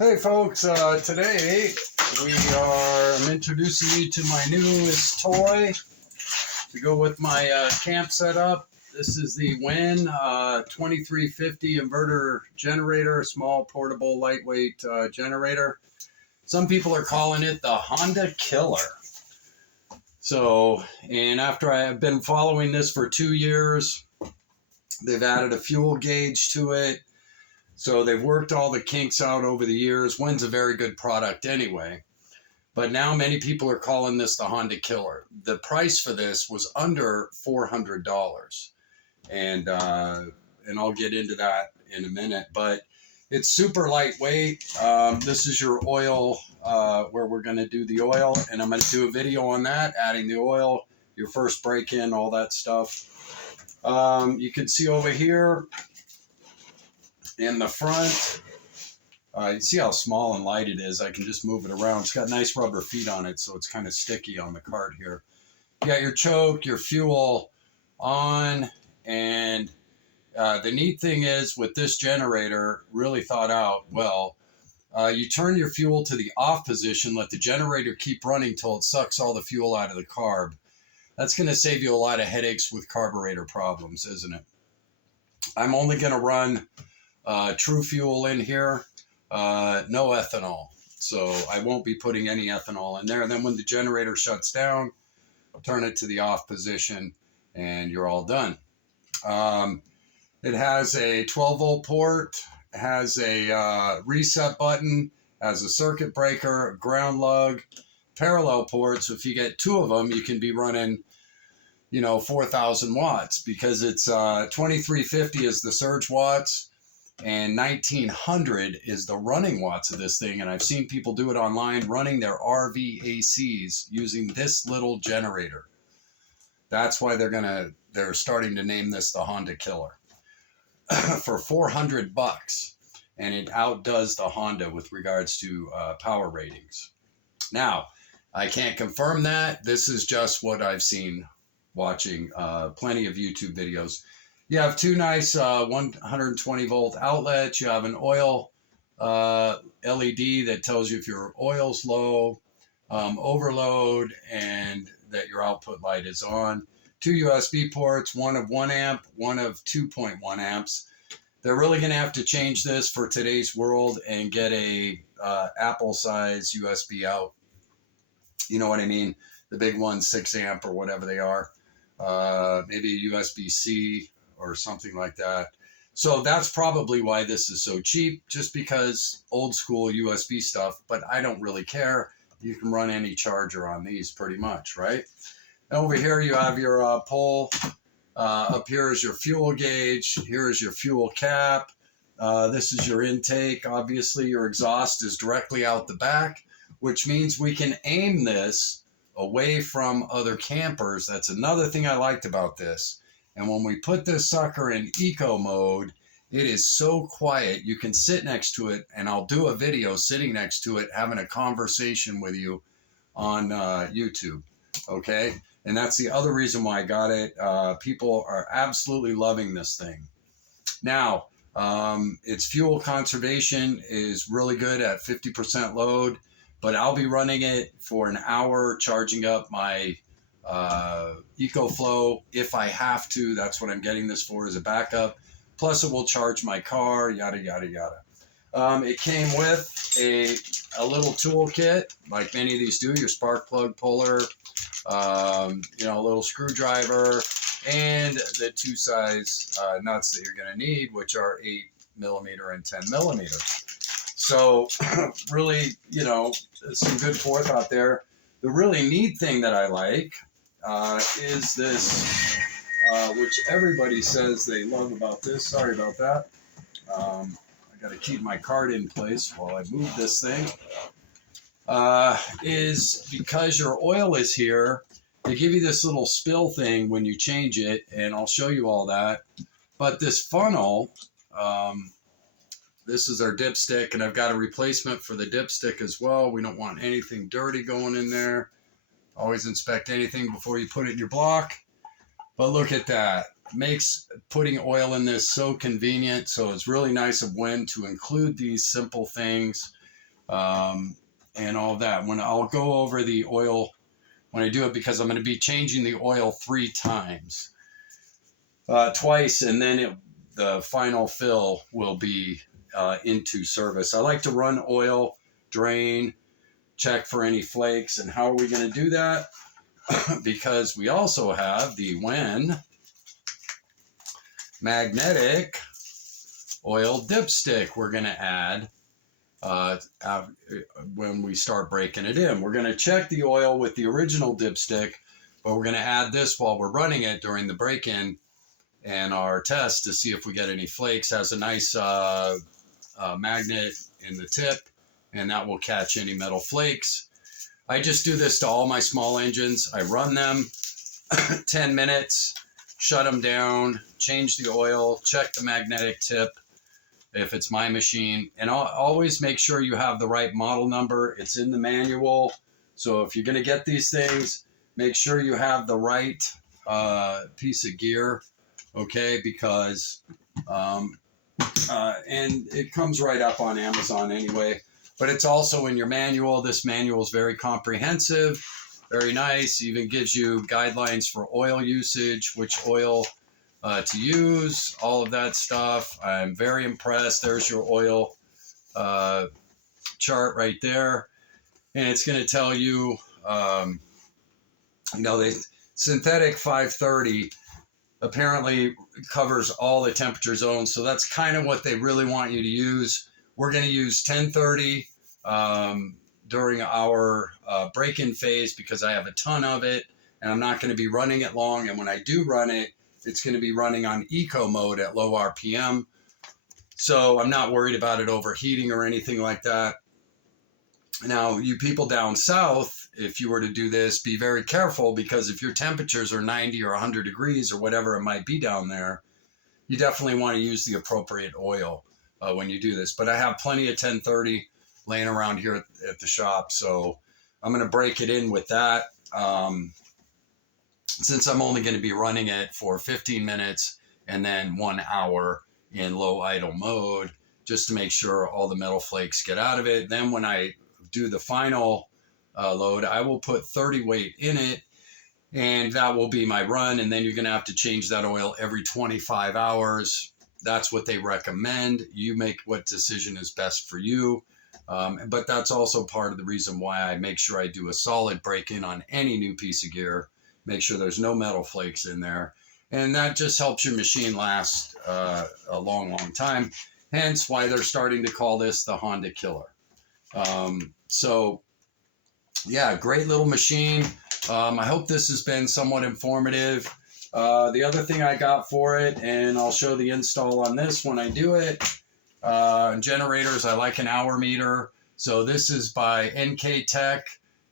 Hey folks, today I'm introducing you to my newest toy to go with my camp setup. This is the WEN 2350 inverter generator, small portable lightweight generator. Some people are calling it the Honda Killer. So, and after I have been following this for 2 years, they've added a fuel gauge to it. So they've worked all the kinks out over the years. WEN's a very good product anyway. But now many people are calling this the Honda Killer. The price for this was under $400. And I'll get into that in a minute. But it's super lightweight. This is your oil, where we're going to do the oil. And I'm going to do a video on that, adding the oil, your first break-in, all that stuff. You can see over here, in the front, you see how small and light it is. I can just move it around. It's got nice rubber feet on it, so it's kind of sticky on the cart here. You got your choke, your fuel on, and the neat thing is with this generator, really thought out well, you turn your fuel to the off position, let the generator keep running till it sucks all the fuel out of the carb. That's going to save you a lot of headaches with carburetor problems, isn't it? I'm only going to run true fuel in here, no ethanol. So I won't be putting any ethanol in there. And then when the generator shuts down, turn it to the off position and you're all done. It has a 12-volt port, has a reset button, has a circuit breaker, a ground lug, parallel ports. So if you get 2 of them, you can be running 4,000 watts because it's 2350 is the surge watts. And 1900 is the running watts of this thing. And I've seen people do it online running their RV ACs using this little generator. That's why they're starting to name this the Honda Killer for $400. And it outdoes the Honda with regards to power ratings. Now, I can't confirm that. This is just what I've seen watching plenty of YouTube videos. You have 2 nice 120 volt outlets. You have an oil LED that tells you if your oil's low, overload, and that your output light is on. 2 USB ports, one of 1 amp, one of 2.1 amps. They're really going to have to change this for today's world and get a Apple size USB out. You know what I mean? The big ones, 6 amp or whatever they are. Maybe USB-C or something like that. So that's probably why this is so cheap, just because old school USB stuff, but I don't really care. You can run any charger on these pretty much, right? And over here you have your pole. Up here is your fuel gauge. Here is your fuel cap. This is your intake. Obviously your exhaust is directly out the back, which means we can aim this away from other campers. That's another thing I liked about this. And when we put this sucker in eco mode, it is so quiet. You can sit next to it, and I'll do a video sitting next to it, having a conversation with you on YouTube. Okay? And that's the other reason why I got it. People are absolutely loving this thing. Now, its fuel conservation is really good at 50% load, but I'll be running it for an hour, charging up my EcoFlow if I have to. That's what I'm getting this for, as a backup. Plus it will charge my car, yada yada yada. It came with a little toolkit, like many of these do. Your spark plug puller, a little screwdriver, and the 2 size nuts that you're going to need, which are 8mm and 10mm. So really, some good forethought there. The really neat thing that I like is this, which everybody says they love about this. Sorry about that. I got to keep my cart in place while I move this thing. Is because your oil is here, they give you this little spill thing when you change it, and I'll show you all that. But this funnel, this is our dipstick, and I've got a replacement for the dipstick as well. We don't want anything dirty going in there. Always inspect anything before you put it in your block. But look at that. Makes putting oil in this so convenient. So it's really nice of WEN to include these simple things. and all that. When I'll go over the oil when I do it, because I'm going to be changing the oil 3 times, twice, and then the final fill will be into service. I like to run oil, drain, check for any flakes. And how are we going to do that? Because we also have the WEN magnetic oil dipstick we're going to add when we start breaking it in. We're going to check the oil with the original dipstick, but we're going to add this while we're running it during the break-in and our test to see if we get any flakes. Has a nice magnet in the tip, and that will catch any metal flakes. I just do this to all my small engines. I run them 10 minutes, shut them down, change the oil, check the magnetic tip if it's my machine, and I'll always make sure you have the right model number. It's in the manual. So if you're going to get these things, make sure you have the right piece of gear, okay? Because, and it comes right up on Amazon anyway, but it's also in your manual. This manual is very comprehensive, very nice. Even gives you guidelines for oil usage, which oil to use, all of that stuff. I'm very impressed. There's your oil chart right there. And it's going to tell you, the synthetic 530 apparently covers all the temperature zones. So that's kind of what they really want you to use. We're going to use 1030 during our break-in phase because I have a ton of it and I'm not going to be running it long. And when I do run it, it's going to be running on eco mode at low RPM. So I'm not worried about it overheating or anything like that. Now, you people down south, if you were to do this, be very careful, because if your temperatures are 90 or 100 degrees or whatever it might be down there, you definitely want to use the appropriate oil when you do this. But I have plenty of 1030 laying around here at the shop, so I'm going to break it in with that. Since I'm only going to be running it for 15 minutes and then 1 hour in low idle mode, just to make sure all the metal flakes get out of it. Then when I do the final load, I will put 30 weight in it, and that will be my run. And then you're going to have to change that oil every 25 hours. That's what they recommend. You make what decision is best for you. But that's also part of the reason why I make sure I do a solid break-in on any new piece of gear. Make sure there's no metal flakes in there. And that just helps your machine last a long, long time. Hence why they're starting to call this the Honda Killer. So, yeah, great little machine. I hope this has been somewhat informative. The other thing I got for it, and I'll show the install on this when I do it, generators, I like an hour meter. So this is by NK Tech.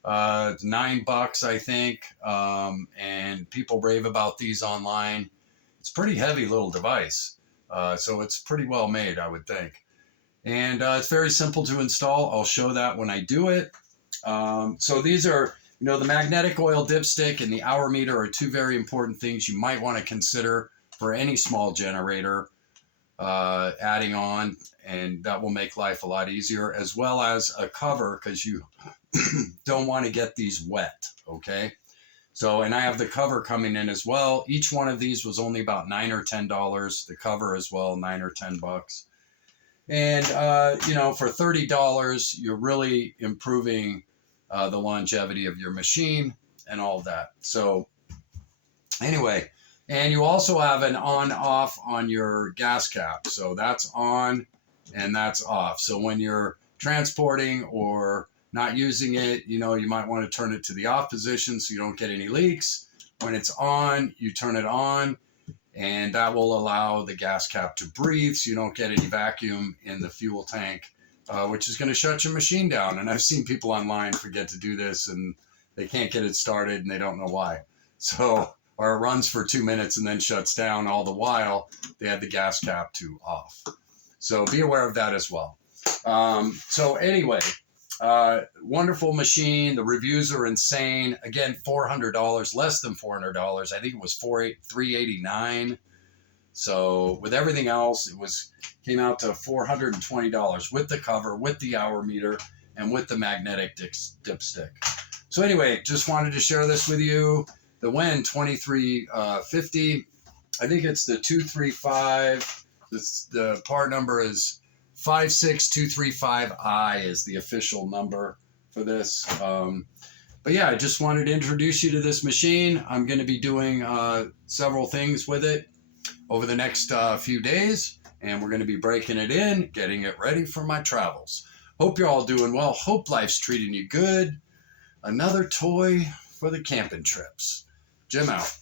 $9, I think, and people rave about these online. It's a pretty heavy little device, so it's pretty well made, I would think. And it's very simple to install. I'll show that when I do it. So these are, the magnetic oil dipstick and the hour meter are two very important things you might want to consider for any small generator adding on, and that will make life a lot easier, as well as a cover, because you don't want to get these wet, okay? So, and I have the cover coming in as well. Each one of these was only about $9 or $10. The cover as well, $9 or $10. And, for $30, you're really improving the longevity of your machine and all of that. So anyway, and you also have an on-off on your gas cap. So that's on and that's off. So when you're transporting or not using it, you might want to turn it to the off position so you don't get any leaks. When it's on, you turn it on, and that will allow the gas cap to breathe so you don't get any vacuum in the fuel tank, which is going to shut your machine down. And I've seen people online forget to do this, and they can't get it started, and they don't know why. So, or it runs for 2 minutes and then shuts down, all the while they had the gas cap to off. So be aware of that as well. So anyway, wonderful machine. The reviews are insane. Again, $400, less than $400. I think it was $389. So with everything else, came out to $420 with the cover, with the hour meter, and with the magnetic dipstick. So anyway, just wanted to share this with you. The WEN 2350, I think it's the 235. The part number is 56235I is the official number for this. But yeah, I just wanted to introduce you to this machine. I'm going to be doing several things with it over the next few days, and we're going to be breaking it in, getting it ready for my travels. Hope you're all doing well. Hope life's treating you good. Another toy for the camping trips. Jim out.